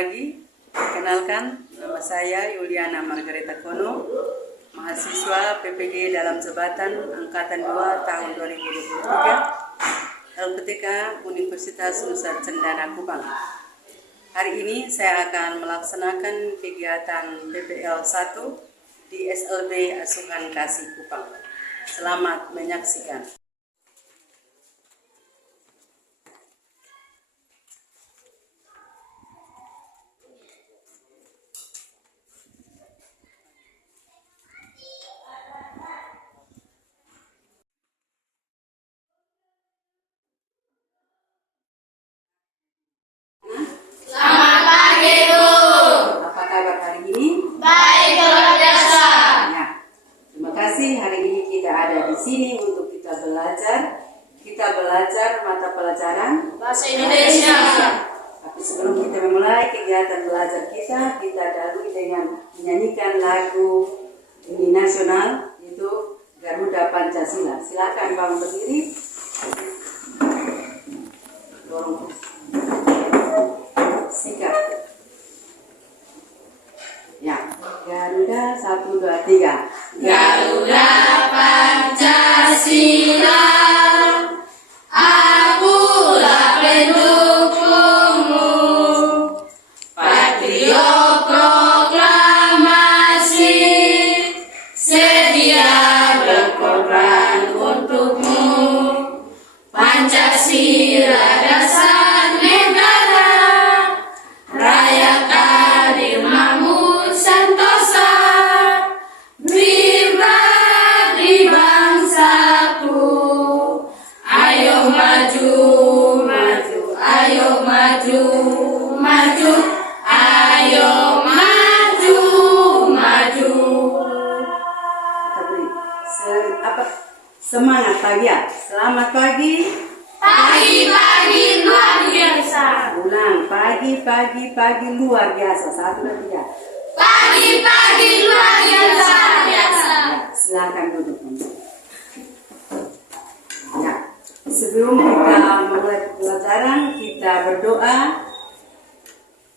pagi. Perkenalkan, nama saya Yuliana Margareta Kono, mahasiswa PPG dalam jabatan Angkatan 2 tahun 2023, LPTK Universitas Nusa Cendana Kupang. Hari ini saya akan melaksanakan kegiatan PPL 1 di SLB Asuhan Kasih Kupang. Selamat menyaksikan. Hari ini kita ada di sini untuk kita belajar. Kita belajar mata pelajaran Bahasa Indonesia. Tapi sebelum kita memulai kegiatan belajar kita dahului dengan menyanyikan lagu himne nasional, itu Garuda Pancasila. Silakan bangun berdiri. Dorong. Sikat. Ya, Garuda 1, 2, 3. Garuda Pancasila, akulah pendukungmu. Patriot proklamasi, sedia berkorban untukmu. Pancasila dasar negara, rayakan irmamu sentosa. Semangat pagi ya. Selamat pagi. Pagi-pagi luar biasa. Ulang, pagi luar biasa. 1, 2, 3. Pagi-pagi luar biasa. Ya, silakan duduk. Ya, sebelum kita memulai pelajaran, kita berdoa,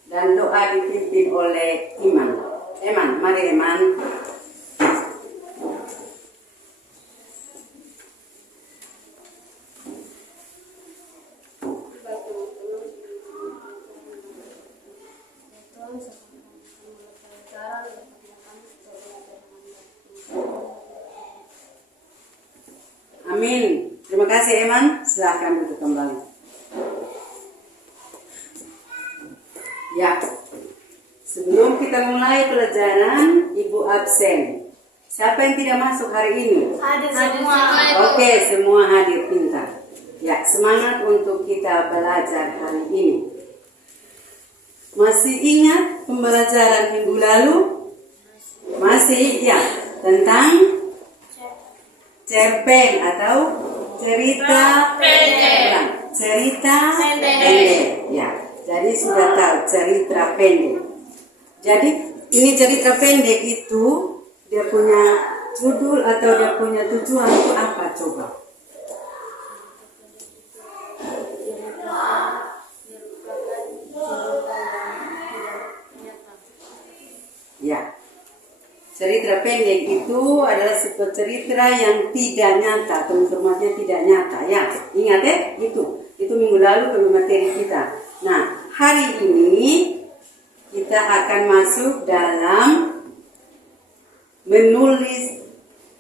dan doa dipimpin oleh Iman. Mari Iman. Amin. Terima kasih Eman. Silahkan duduk kembali. Ya. Sebelum kita mulai pelajaran, Ibu absen. Siapa yang tidak masuk hari ini? Hadir semua. Oke, semua hadir, pintar. Ya, semangat untuk kita belajar hari ini. Masih ingat pembelajaran minggu lalu? Masih, ya, tentang cerpen atau cerita pendek. Cerita pendek. Ya, jadi sudah tahu cerita pendek. Jadi ini cerita pendek itu dia punya judul atau dia punya tujuan itu apa coba? Ya. Cerita pendek itu adalah sebuah cerita yang tidak nyata atau informasinya tidak nyata ya. Ingat ya, itu minggu lalu ke materi kita. Nah, hari ini kita akan masuk dalam menulis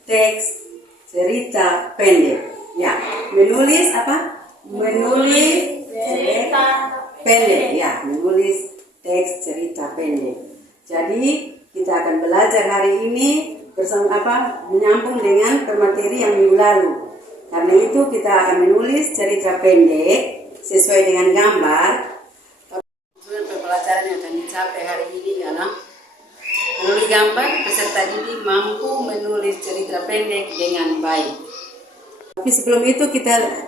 teks cerita pendek. Ya, menulis apa? Menulis cerita pendek ya, menulis teks cerita pendek. Jadi kita akan belajar hari ini bersama menyambung dengan pemateri yang minggu lalu. Karena itu kita akan menulis cerita pendek sesuai dengan gambar. Tujuan pembelajaran yang akan dicapai hari ini adalah menulis gambar, peserta didik mampu menulis cerita pendek dengan baik. Tapi sebelum itu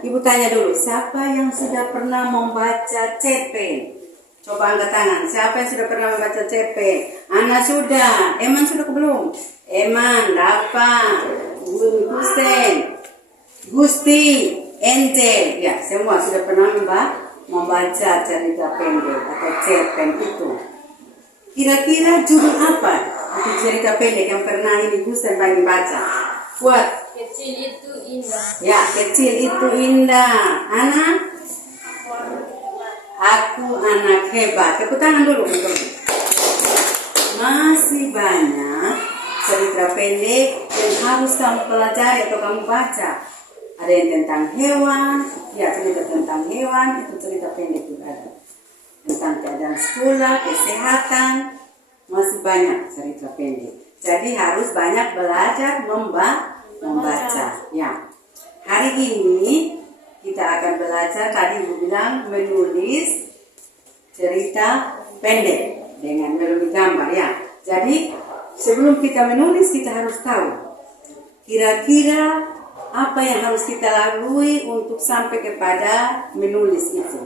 Ibu tanya dulu, siapa yang sudah pernah membaca cerpen? Coba angkat tangan. Siapa yang sudah pernah membaca cerpen? Ana sudah. Eman sudah belum? Eman, Rafa, Husen, Gusti, Ente. Ya, semua sudah pernah membaca cerita pendek atau cerpen itu. Kira-kira judul apa untuk cerita pendek yang pernah ini Gus dan Bani baca? Kuat. Kecil itu indah. Ya, kecil itu indah. Anak? Aku anak hebat. Tepuk tangan dulu. Masih banyak cerita pendek yang harus kamu pelajari atau kamu baca. Ada yang tentang hewan, ya cerita tentang hewan, itu cerita pendek juga ada. Tentang keadaan sekolah, kesehatan, masih banyak cerita pendek. Jadi harus banyak belajar membaca. Ya. Hari ini kita akan belajar, tadi Ibu bilang menulis cerita pendek dengan melalui gambar ya. Jadi sebelum kita menulis kita harus tahu kira-kira apa yang harus kita lalui untuk sampai kepada menulis itu.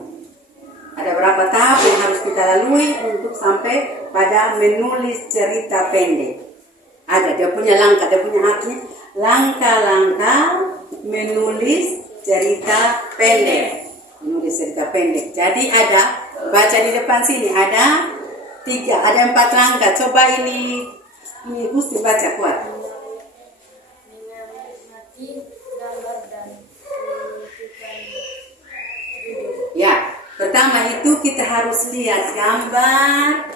Ada berapa tahap yang harus kita lalui untuk sampai pada menulis cerita pendek. Ada, dia punya langkah, dia punya artinya. Langkah-langkah menulis cerita pendek. Menulis cerita pendek. Jadi ada, baca di depan sini, ada 4 langkah. Coba ini Gusti baca kuat. Mengamati gambar dan menentukan judul. Ya, pertama itu kita harus lihat gambar.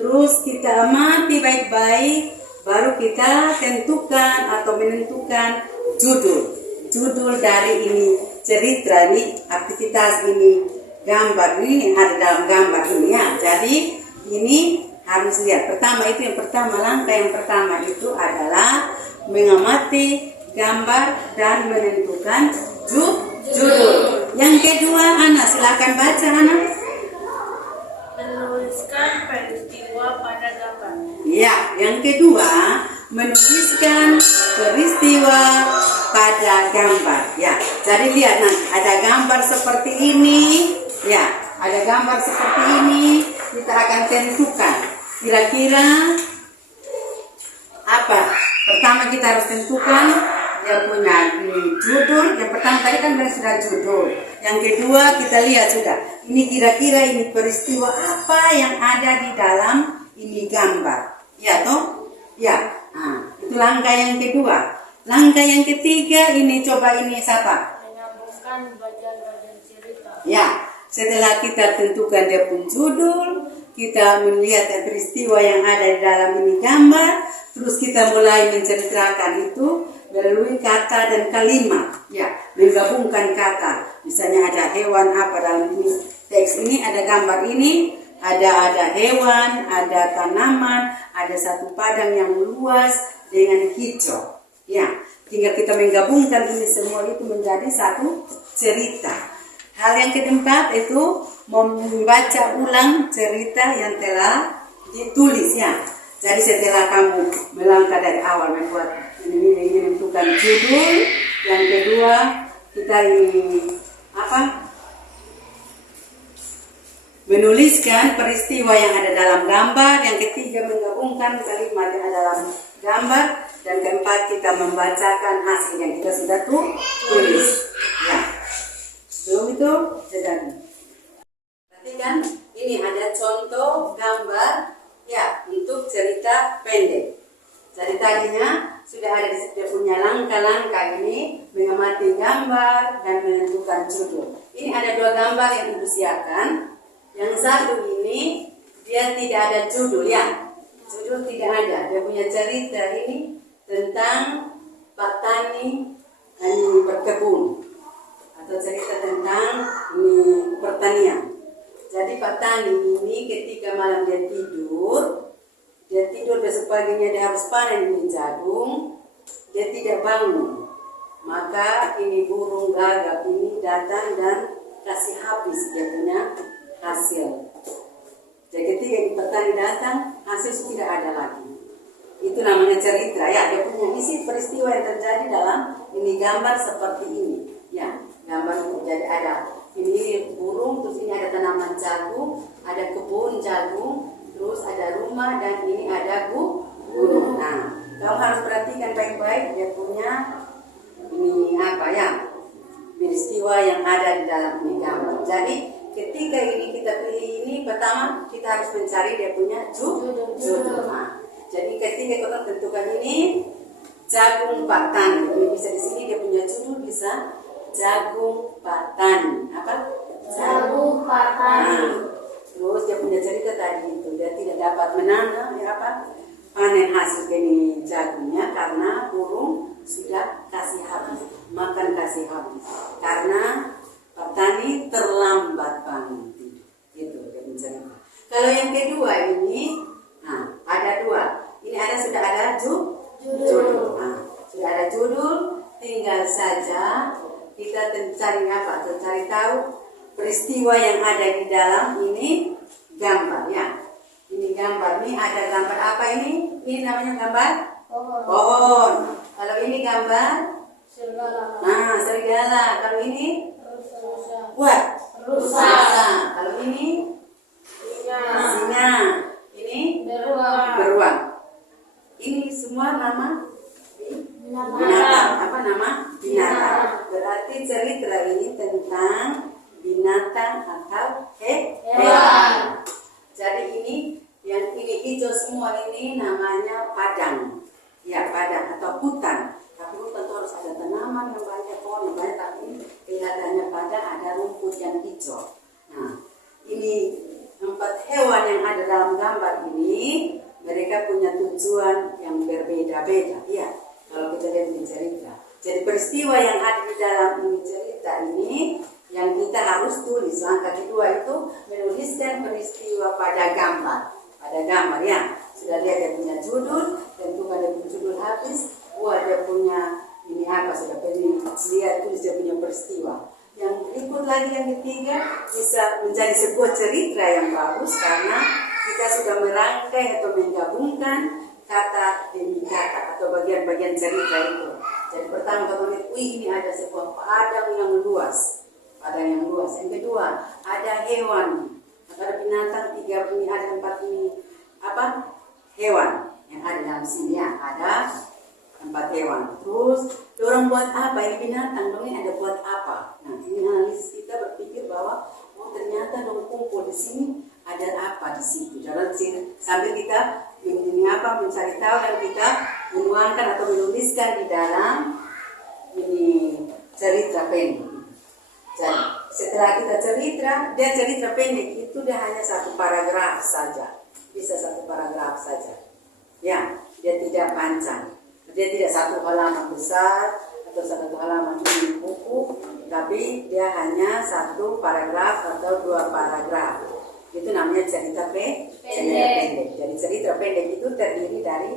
Terus kita amati baik-baik, baru kita tentukan atau menentukan judul dari ini cerita ini, aktivitas ini, gambar ini ada dalam gambar ini ya. Jadi ini harus lihat. Langkah yang pertama itu adalah mengamati gambar dan menentukan judul. Yang kedua, Ana silakan baca, Ana. Menuliskan peristiwa pada gambar. Ya, yang kedua, menuliskan peristiwa pada gambar. Ya, jadi lihat nanti ada gambar seperti ini. Ya, ada gambar seperti ini. Kita akan tentukan kira-kira apa. Pertama kita harus tentukan dia punya judul. Yang pertama tadi kan sudah judul. Yang kedua kita lihat sudah. Ini kira-kira ini peristiwa apa yang ada di dalam ini gambar. Ya toh? Ya. Nah, itu langkah yang kedua. Langkah yang ketiga ini coba ini siapa? Menyambungkan bagian-bagian cerita. Ya, setelah kita tentukan dia pun judul, kita melihat peristiwa yang ada di dalam ini gambar, terus kita mulai menceritakan itu melalui kata dan kalimat. Ya, menggabungkan kata. Misalnya ada hewan apa dalam ini teks ini, ada gambar ini, ada hewan, ada tanaman, ada satu padang yang luas dengan hijau. Ya, tinggal kita menggabungkan ini semua itu menjadi satu cerita. Hal yang keempat itu membaca ulang cerita yang telah ditulis ya. Jadi setelah kamu melangkah dari awal membuat ini menentukan judul, yang kedua kita ini menuliskan peristiwa yang ada dalam gambar, yang ketiga menggabungkan kalimat yang ada dalam gambar, dan keempat kita membacakan hasil yang kita sudah tulis. Ya, belum itu jadi. Perhatikan, ini ada contoh gambar ya untuk cerita pendek. Jadi tadinya sudah ada dia punya langkah-langkah ini mengamati gambar dan menentukan judul. Ini ada 2 gambar yang Ibu siapkan. Yang satu ini dia tidak ada judul ya. Judul tidak ada. Dia punya cerita ini tentang petani berkebun atau cerita tentang pertanian. Jadi petani ini ketika malam dia tidur besok paginya dia harus panen ini jagung, dia tidak bangun. Maka ini burung gagak ini datang dan kasih habis dia punya hasil. Jadi ketika petani datang, hasil tidak ada lagi. Itu namanya cerita ya. Dia punya isi peristiwa yang terjadi dalam ini gambar seperti ini. Ya, gambar itu jadi ada ini burung, terus ini ada tanaman jagung, ada kebun jagung, terus ada rumah, dan ini ada gunung. Nah, kamu harus perhatikan baik-baik dia punya ini apa ya, peristiwa yang di dalam ini gambar. Jadi ketika ini kita pilih ini, pertama kita harus mencari dia punya judul. Nah, jadi ketika kita tentukan ini jagung patan, ini bisa di sini dia punya judul, bisa jagung patan. Apa? Jagung patan. Nah, terus dia punya cerita tadi itu dia tidak dapat menanam panen hasil ini jagungnya karena burung sudah kasih habis, makan kasih habis, karena petani terlambat panen. Itu dia mencerita. Kalau yang kedua ini, nah ada dua. Ini sudah ada judul. Nah, sudah ada judul, tinggal saja kita cari apa? Cari tahu peristiwa yang ada di dalam ini gambar ya. Ini gambar, ini ada gambar apa ini? Ini namanya gambar pohon. Kalau ini gambar Serigala. nah serigala. Kalau ini Rusa. Kalau ini singa. Ini Beruang. beruang. Ini semua nama binatang. Apa nama binatang? Berarti cerita ini tentang binatang atau hewan. Jadi ini yang ini hijau semua ini namanya padang. Ya, padang atau hutan. Tapi hutan itu harus ada tanaman yang banyak, pohon yang banyak, tapi kelihatannya padang ada rumput yang hijau. Nah, ini 4 hewan yang ada dalam gambar ini, mereka punya tujuan yang berbeda-beda. Ya, kalau kita lihat di cerita. Jadi peristiwa yang ada di dalam ini cerita ini yang kita harus tulis. Langkah kedua itu menuliskan peristiwa pada gambar. Pada gambar ya. Sudah lihat dia punya judul, tentukan dia punya judul habis. Dia punya ini apa, sudah lihat tulis dia punya peristiwa. Yang berikut lagi yang ketiga bisa menjadi sebuah cerita yang bagus karena kita sudah merangkai atau menggabungkan kata demi kata atau bagian-bagian cerita itu. Jadi pertama kita lihat, ini ada sebuah padang yang luas. Padang yang luas. Yang kedua, ada hewan. Ada binatang 3 ini, ada 4 ini. Apa? Hewan yang ada dalam sini ya. Ada 4 hewan. Terus, orang buat apa? Ini binatang dong, ini ada buat apa? Nah, ini analisis kita berpikir bahwa ternyata dong kumpul di sini ada apa di situ. Jangan sambil kita ini apa mencari tahu dan kita menuangkan atau menuliskan di dalam ini cerita pendek. Jadi setelah kita cerita pendek itu dia hanya 1 paragraf saja, bisa 1 paragraf saja. Ya, dia tidak panjang, dia tidak 1 halaman besar atau 1 halaman di buku, tapi dia hanya 1 paragraf atau 2 paragraf. Itu namanya cerita pendek. Jadi cerita pendek itu terdiri dari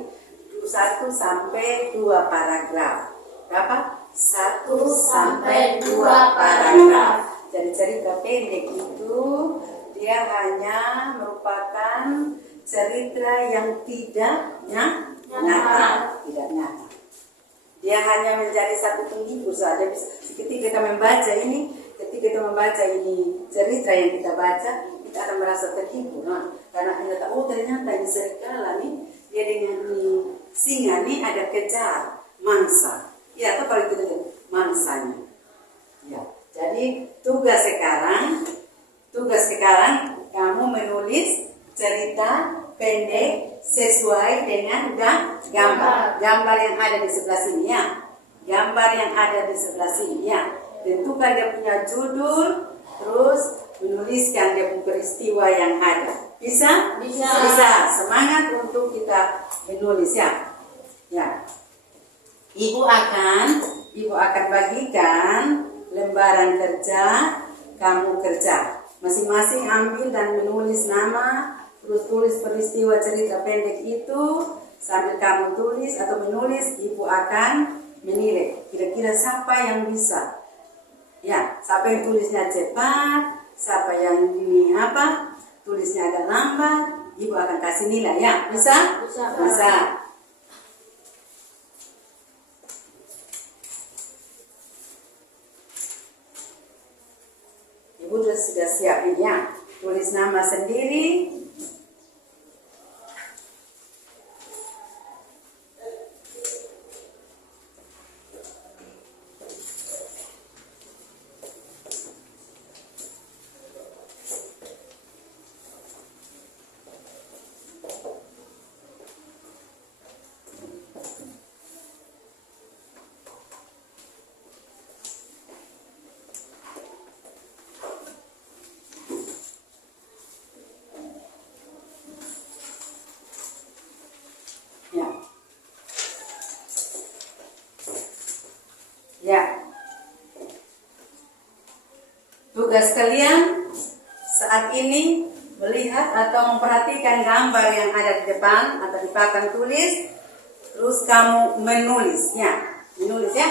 1 sampai 2 paragraf. Berapa? 1 sampai 2 paragraf. Jadi cerita pendek itu dia hanya merupakan cerita yang tidak nyata. Tidak nyata. Dia hanya menjadi 1 penghibur saja. Ketika kita membaca ini cerita yang kita baca, kita akan merasa terhibur. Karena kita tahu ternyata ini serigala nih, dia dengan singa nih ada kejar mangsa. Ya, atau kalau itu mangsanya. Ya, jadi tugas sekarang kamu menulis cerita pendek sesuai dengan gambar yang ada di sebelah sini ya. Gambar yang ada di sebelah sini ya. Tentukan dia punya judul, terus menuliskan dia punya peristiwa yang ada. Bisa? Semangat untuk kita menulis ya. Ya. Ibu akan bagikan lembaran kerja, kamu kerja. Masing-masing ambil dan menulis nama, terus tulis peristiwa cerita pendek itu, sambil kamu tulis atau menulis, ibu akan menilai. Kira-kira siapa yang bisa? Ya, siapa yang tulisnya cepat, siapa yang ini tulisnya agak lambat, ibu akan kasih nilai ya. Bisa. Ibu sudah siap ini ya. Tulis nama sendiri. tugas kalian saat ini melihat atau memperhatikan gambar yang ada di depan atau di papan tulis, terus kamu menulisnya. Menulis ya.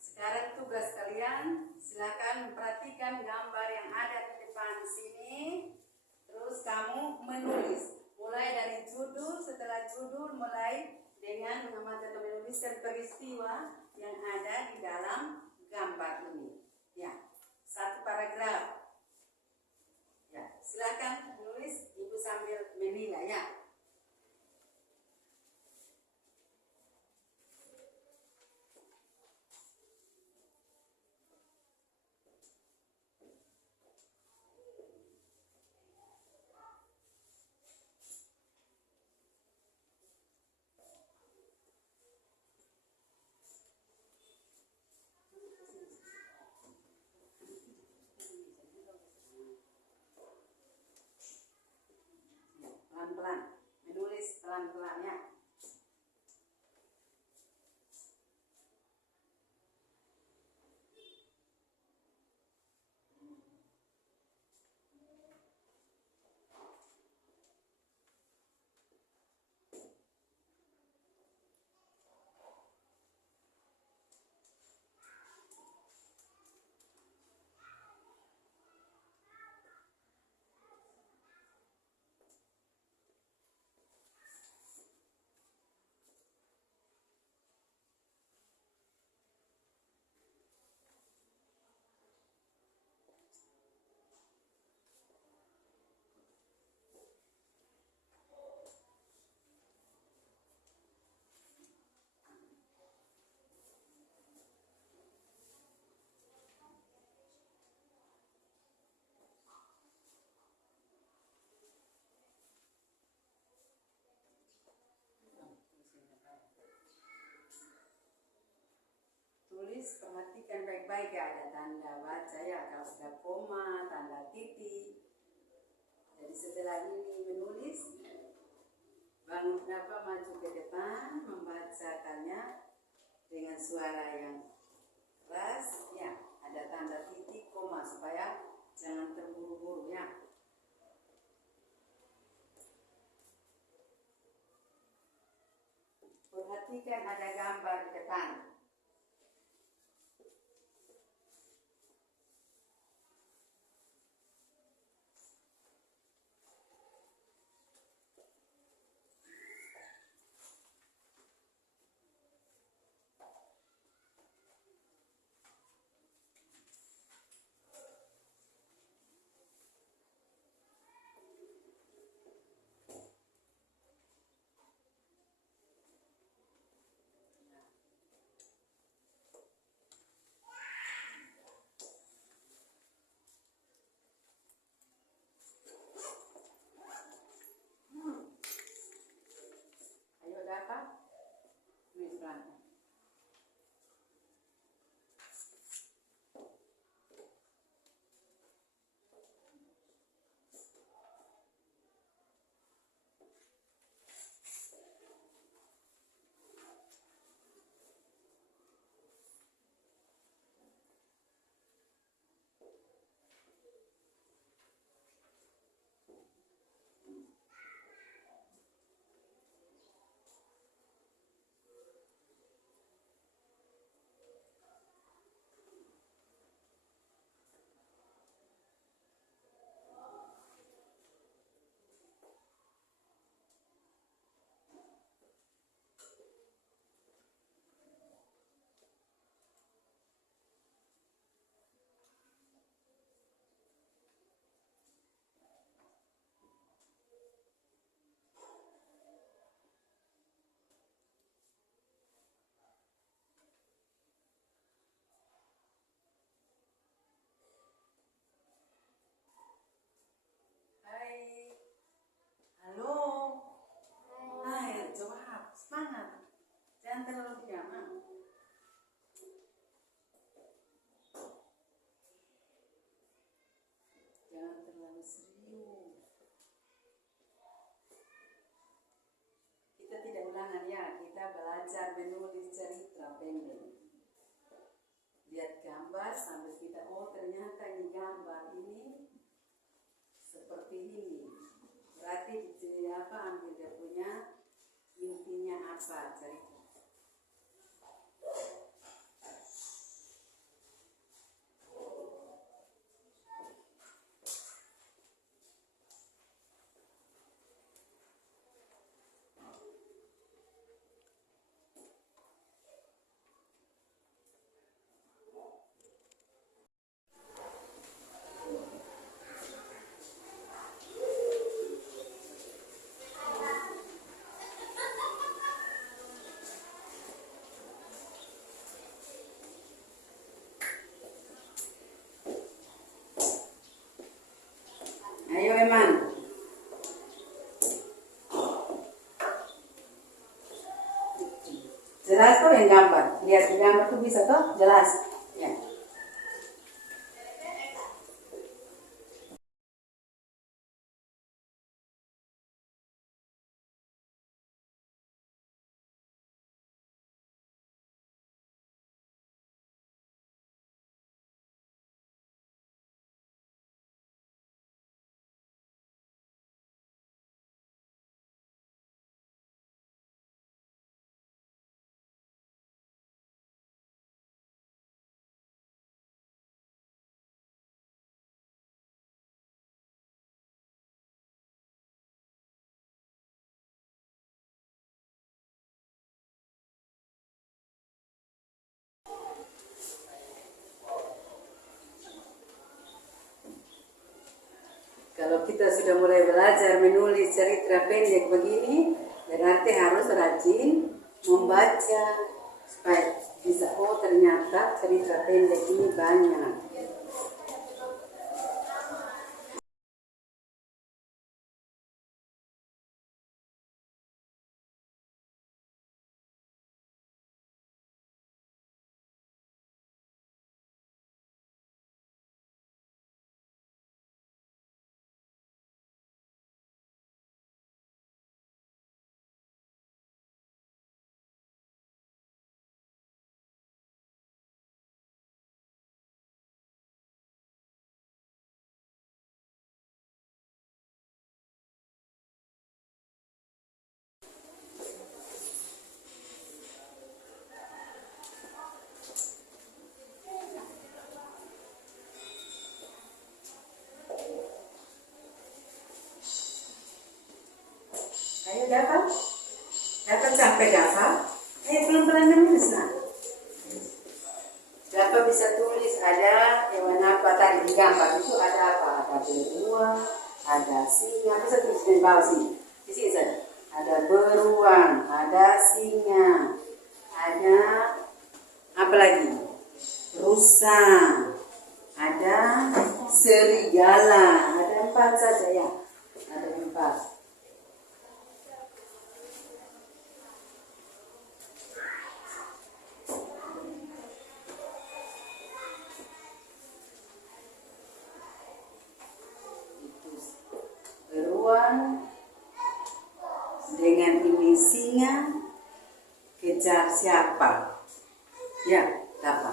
Sekarang tugas kalian, silakan memperhatikan gambar yang ada di depan sini, terus kamu menulis. Mulai dari judul, setelah judul mulai dengan mengamati atau menuliskan peristiwa yang ada di dalam gambar ini. Ya, satu paragraf. Ya, silakan menulis, ibu sambil menilai ya. Pelan-pelan, menulis pelan-pelan ya. Tulis, perhatikan baik-baik ya, ada tanda baca ya, kalau sudah koma, tanda titik. Jadi setelah ini menulis, bangun maju ke depan, membacakannya dengan suara yang keras ya, ada tanda titik, koma, supaya jangan terburu-buru ya. Perhatikan ada gambar di depan. Ayo dapat, tulis pelan. Halo. Hai, jawab. Semangat. Jangan terlalu diam. Jangan terlalu serius. Kita tidak ulangan ya, kita belajar belajar menulis cerita pendek. Lihat gambar sambil kita, oh ternyata ini gambar ini seperti ini. Berarti ambil dia punya intinya apa cerita. Ayo Eman. Jelas kok yang gambar. Lihat di gambar tuh bisa toh? Jelas. Ya. Kalau kita sudah mulai belajar menulis cerita pendek begini, berarti harus rajin membaca supaya bisa, oh ternyata cerita pendek ini banyak. Ayo dapat? Dapat sampai dapat? Belum pernah menulis nah. Dapat bisa tulis ada hewan apa tadi di gambar itu ada apa? Ada beruang, ada singa. Bisa tulis di bawah sini. Di sini saja. Ada beruang, ada singa, ada apa lagi? Rusa, ada serigala. Ada 4 saja ya. Ada 4. Dengan ini singa kejar siapa? Ya, dapat.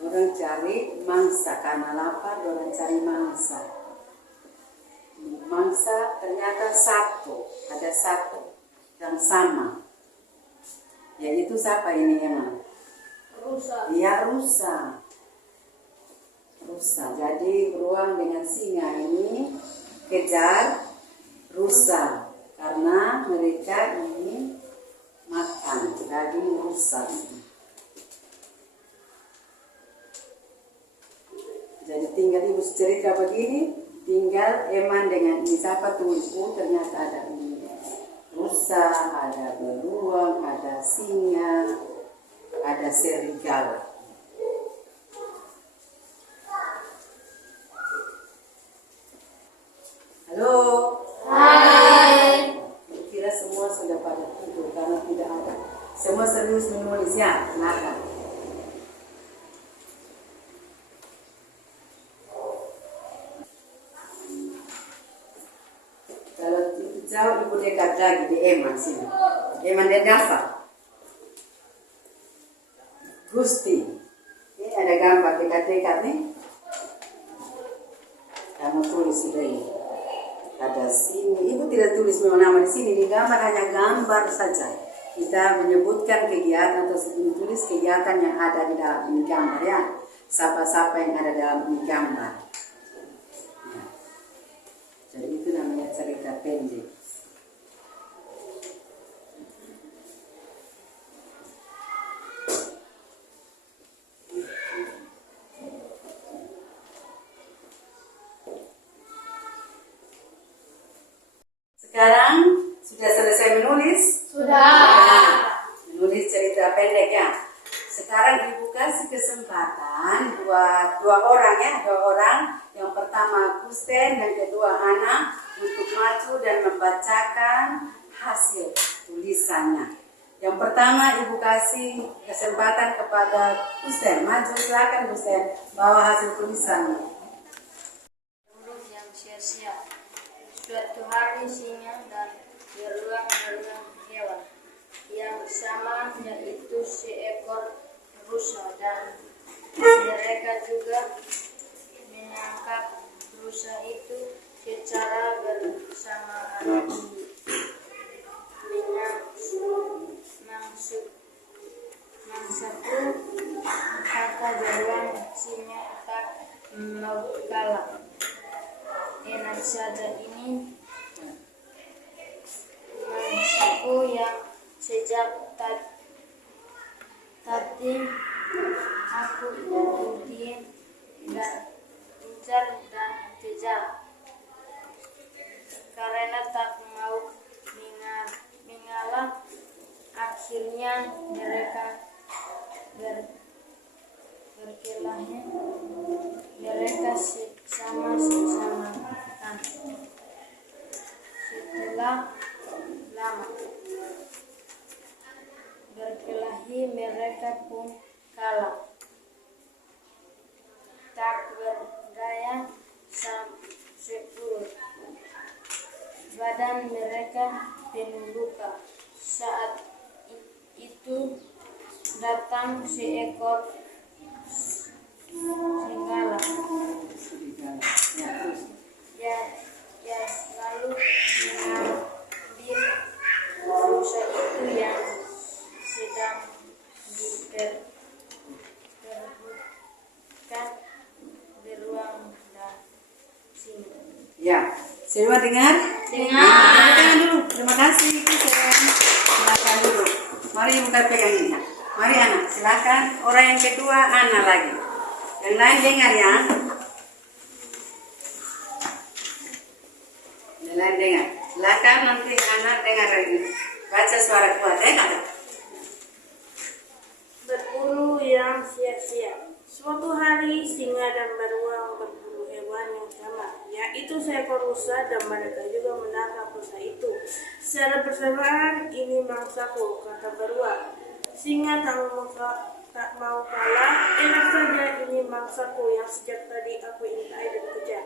Orang cari mangsa karena lapar, orang cari mangsa. Mangsa ternyata ada satu yang sama. Yaitu siapa ini emang? Rusa. Ya, rusa. Rusa. Jadi beruang dengan singa ini kejar rusa karena mereka ingin makan daging rusa itu. Jadi tinggal ibu cerita begini, tinggal Eman dengan ini siapa tulis, oh ternyata ada ini rusa, ada beruang, ada singa, ada serigala. Halo. Hai. Kira semua sudah pada tidur karena tidak ada. Semua serius menulis ya, silakan. Kalau itu jauh ibu dekat lagi di Eman sini. Eman dan Dafa. Gusti. Ini ada gambar dekat-dekat nih. Kamu tulis sudah ini. Ada sini. Ibu tidak tulis memang nama di sini. Di gambar hanya gambar saja. Kita menyebutkan kegiatan atau menulis kegiatan yang ada di dalam ini gambar ya. Siapa-siapa yang ada dalam ini gambar. Ya. Jadi itu namanya cerita pendek. Sekarang sudah selesai menulis? Sudah. Menulis cerita pendek ya. Sekarang ibu kasih kesempatan dua orang ya, dua orang. Yang pertama Gusten dan kedua Ana untuk maju dan membacakan hasil tulisannya. Yang pertama ibu kasih kesempatan kepada Gusten. Maju silakan Gusten, bawa hasil tulisannya. Huruf yang sia-sia. Suatu hari singa dan beruang-beruang hewan yang sama, yaitu seekor rusa, dan mereka juga menangkap rusa itu secara bersamaan. Mangsaku, kata beruang, singa tak mau kalah. Enak saja ini mangsaku yang sejak tadi aku ikuti dan incar dan kejar, karena tak mau mengalah. Akhirnya mereka berkelahi. Mereka sama-sama setelah lama berkelahi, mereka pun kalah. Tak berdaya sepuluh. Badan mereka penuh luka. Saat itu datang seekor serigala. Ya lalu mengambil rusa itu yang sedang diperebutkan beruang dan singa. Ya, semua dengar? Dengar. Tangan dulu. Terima kasih. Silakan dulu. Mari buka pegang ini. Mari anak, silakan. Orang yang kedua Ana lagi. Yang lain dengar ya. Yang lain dengar. Silakan nanti anak dengar lagi. Baca suara kuat ya kak. Berburu yang sia-sia. Suatu hari singa dan beruang berburu hewan yang sama, yaitu seekor rusa, dan mereka juga menangkap rusa itu. Secara bersamaan, ini mangsaku, kata beruang. Singa tak mau kalah. Enak saja, ini mangsaku yang sejak tadi aku intai dan kejar.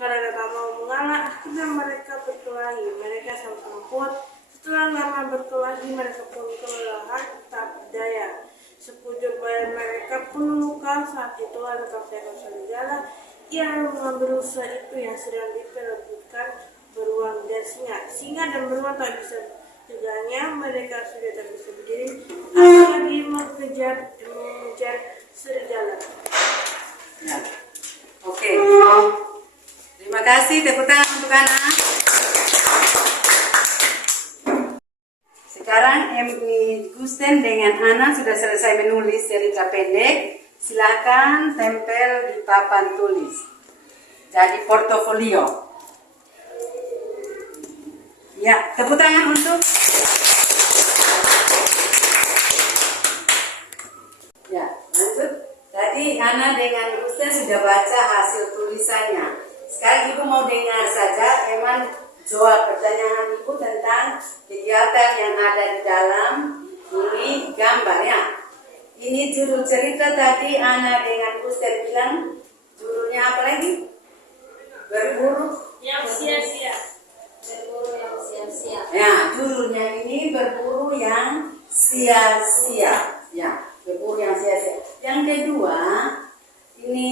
Karena tak mau mengalah, akhirnya mereka berkelahi. Mereka sama-sama kuat. Setelah lama berkelahi, mereka pun kelelahan, tak berdaya. Sekujur badan mereka pun luka. Saat itu ada seekor serigala yang mengambil rusa itu yang sedang diperebutkan beruang dan singa. Singa dan beruang tak bisa cegahnya. Mereka sudah tak bisa berdiri, apalagi mengejar serigala. Ya. Oke. Terima kasih. Tepuk tangan untuk anak. Sekarang Gusten dengan Ana sudah selesai menulis cerita pendek. Silakan tempel di papan tulis. Jadi portofolio. Ya, tepuk tangan untuk. Ya, lanjut. Tadi Ana dengan Gusten sudah baca hasil tulisannya. Sekarang Ibu mau dengar saja Eman jawab pertanyaan Ibu tentang kegiatan yang ada di dalam ini gambar ya. Ini judul cerita tadi Ana dengan Gusten bilang judulnya apa lagi? Berburu Yang sia-sia. berburu yang sia-sia. Ya, judulnya ini berburu yang sia-sia. Ya, berburu yang sia-sia. Yang kedua, ini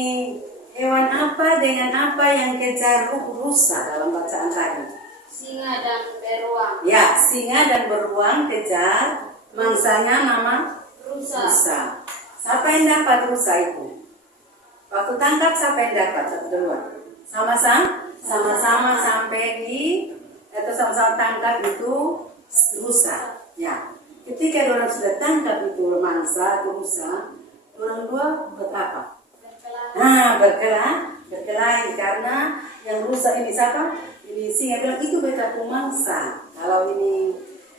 hewan apa dengan apa yang kejar rusa dalam bacaan tadi? Singa dan beruang. Ya, singa dan beruang kejar mangsanya nama Rusa. rusa. Siapa yang dapat rusa itu? Waktu tangkap siapa yang dapat satu duluan? Sama-sama sampai di atau sama-sama tangkap itu rusa. Ya, ketika orang sudah tangkap itu mangsa atau rusa, orang dua buat apa? Berkelahi karena yang rusa ini siapa? Ini singa bilang itu beta mangsa. Kalau ini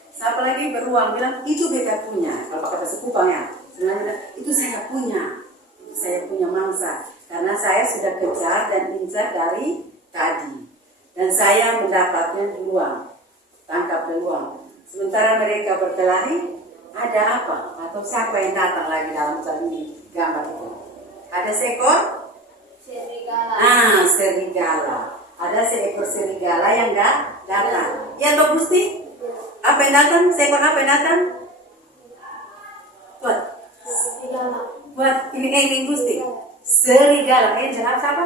siapa lagi beruang bilang itu beta punya. Kalau kata sekupang ya, sebenarnya itu saya punya. Itu saya punya mangsa karena saya sudah kejar dan incar dari tadi dan saya mendapatnya duluan, tangkap duluan. Sementara mereka berkelahi, ada apa? Atau siapa yang datang lagi dalam ini gambar itu? Ada seekor Serigala. serigala. Ada seekor serigala yang datang. Ya toh Gusti? Apa yang datang? Seekor apa yang datang? Buat ini Gusti. Serigala. Jawab siapa?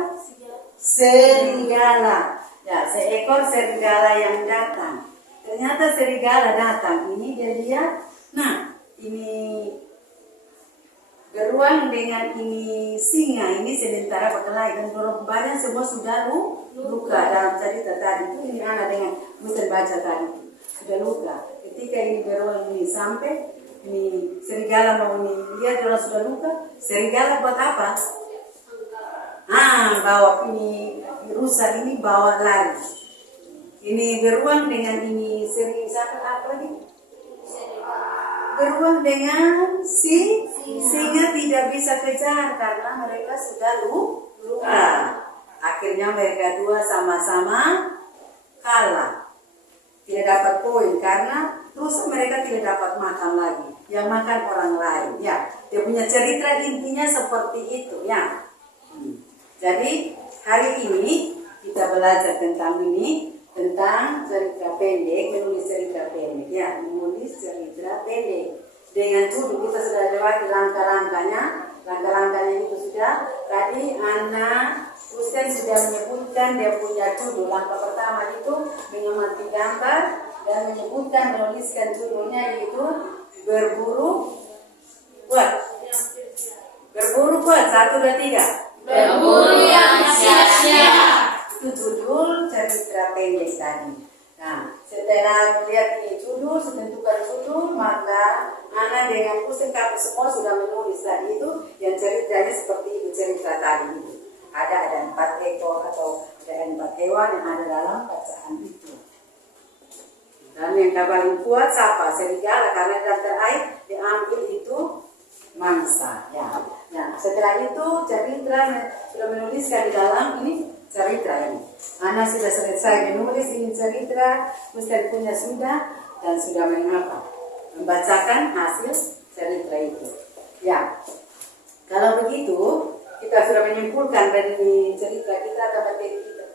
Serigala. Ya, seekor serigala yang datang. Ternyata serigala datang. Ini dia lihat. Nah, ini beruang dengan ini singa ini sementara berkelahi dan dorong badan semua sudah luka dalam cerita tadi itu. Ini anak dengan Buster baca tadi sudah luka. Ketika ini beruang ini sampai ini serigala mau ini lihat orang sudah luka, serigala buat apa? Bawa ini rusa ini bawa lari. Ini beruang dengan ini serigala apa lagi? Beruang dengan singa tidak bisa kejar karena mereka sudah luka. Akhirnya mereka dua sama-sama kalah. Tidak dapat poin karena terus mereka tidak dapat makan lagi. Yang makan orang lain. Ya, dia punya cerita intinya seperti itu ya. Jadi hari ini kita belajar tentang ini. Tentang cerita pendek, menulis cerita pendek ya, menulis cerita pendek dengan judul. Kita sudah lewati langkah-langkahnya itu sudah. Tadi Ana Ustaz sudah menyebutkan dia punya judul. Langkah pertama itu mengamati gambar dan menyebutkan menuliskan judulnya yaitu berburu buat 1, 2, 3 Berburu yang sia-sia. itu judul cerita pendek tadi. Nah, setelah melihat ini judul, tentukan judul, maka Ana dengan Ustaz kamu semua sudah menulis tadi itu yang ceritanya seperti itu cerita tadi itu. Ada 4 ekor atau ada 4 hewan yang ada dalam bacaan itu. Dan yang paling kuat siapa? Serigala karena dalam terakhir diambil itu mangsa. Ya. Nah, setelah itu cerita sudah menuliskan di dalam ini. Cerita ini, Ana sudah selesai menulis ini cerita, Ustaz punya sudah dan sudah membacakan hasil cerita itu. Ya, kalau begitu kita sudah menyimpulkan dari cerita kita atau materi kita,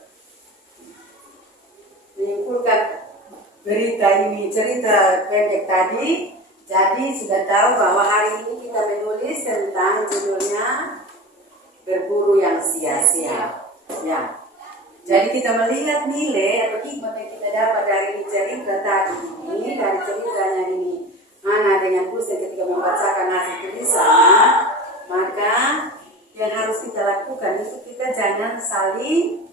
menyimpulkan berita ini cerita pendek tadi. Jadi sudah tahu bahwa hari ini kita menulis tentang judulnya berburu yang sia-sia. Ya, jadi kita melihat nilai atau hikmah yang kita dapat dari cerita tadi ini, dari ceritanya ini Ana dengan Ustaz ketika membacakan hasil tulisan, maka yang harus kita lakukan itu kita jangan saling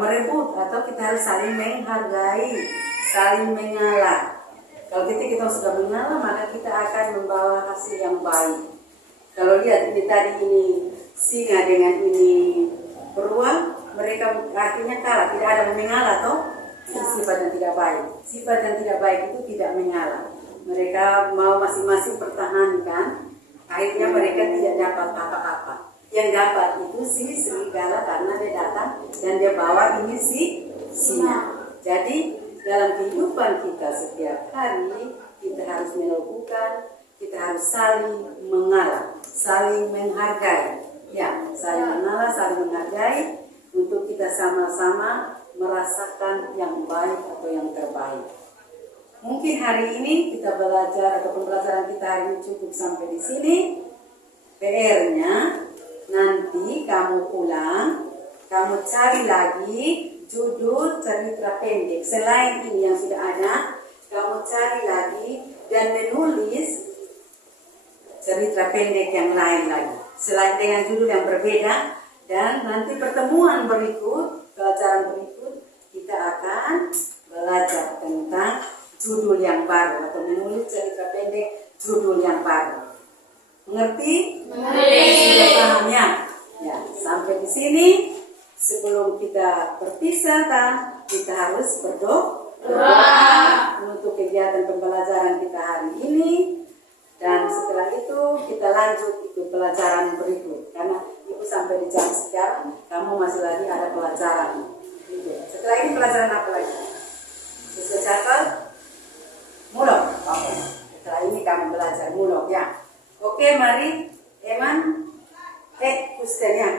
merebut atau kita harus saling menghargai, saling mengalah. Kalau kita sudah mengalah maka kita akan membawa hasil yang baik. Kalau lihat ini tadi ini singa dengan ini beruang, mereka artinya kalah, tidak ada mengalah toh. Itu sifat yang tidak baik. Sifat yang tidak baik itu tidak mengalah. Mereka mau masing-masing pertahankan, akhirnya mereka tidak dapat apa-apa. Yang dapat itu si serigala karena dia datang dan dia bawa ini si singa. Jadi dalam kehidupan kita setiap hari kita harus melakukan, kita harus saling mengalah, saling menghargai. Ya, saling mengalah, saling menghargai untuk kita sama-sama merasakan yang baik atau yang terbaik. Mungkin hari ini kita belajar atau pembelajaran kita hari ini cukup sampai di sini. PR-nya nanti kamu pulang, kamu cari lagi judul cerita pendek. Selain ini yang sudah ada, kamu cari lagi dan menulis cerita pendek yang lain lagi. Selain dengan judul yang berbeda, dan nanti pertemuan berikut, pelajaran berikut, kita akan belajar tentang judul yang baru atau menulis cerita pendek judul yang baru. Mengerti? Sudah paham ya? Ya, sampai di sini. Sebelum kita berpisah, kita harus berdoa untuk kegiatan pembelajaran kita hari ini. Dan setelah itu kita lanjut ikut pelajaran berikut. Karena Ibu sampai di jam sekarang, kamu masih lagi ada pelajaran. Setelah ini pelajaran apa lagi? Sesuai catat? Mulok. Oke. Setelah ini kamu belajar mulok ya. Oke, mari Eman. Kristen ya.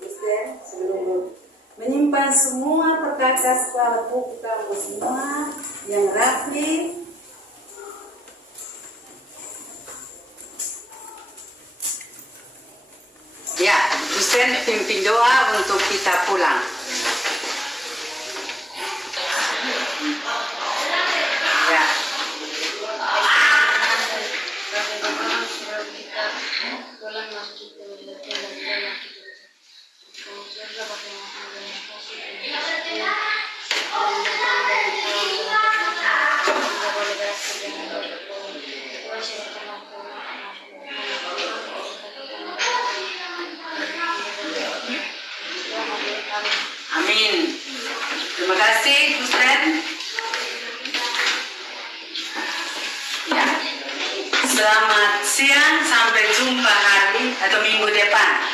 Kristen sebelum menyimpan semua perkakas buku kamu semua yang rapi. Ya, Kristen pimpin doa untuk kita pulang. Ya. Amin. Terima kasih, Kristen. Ya. Selamat siang, sampai jumpa hari atau minggu depan.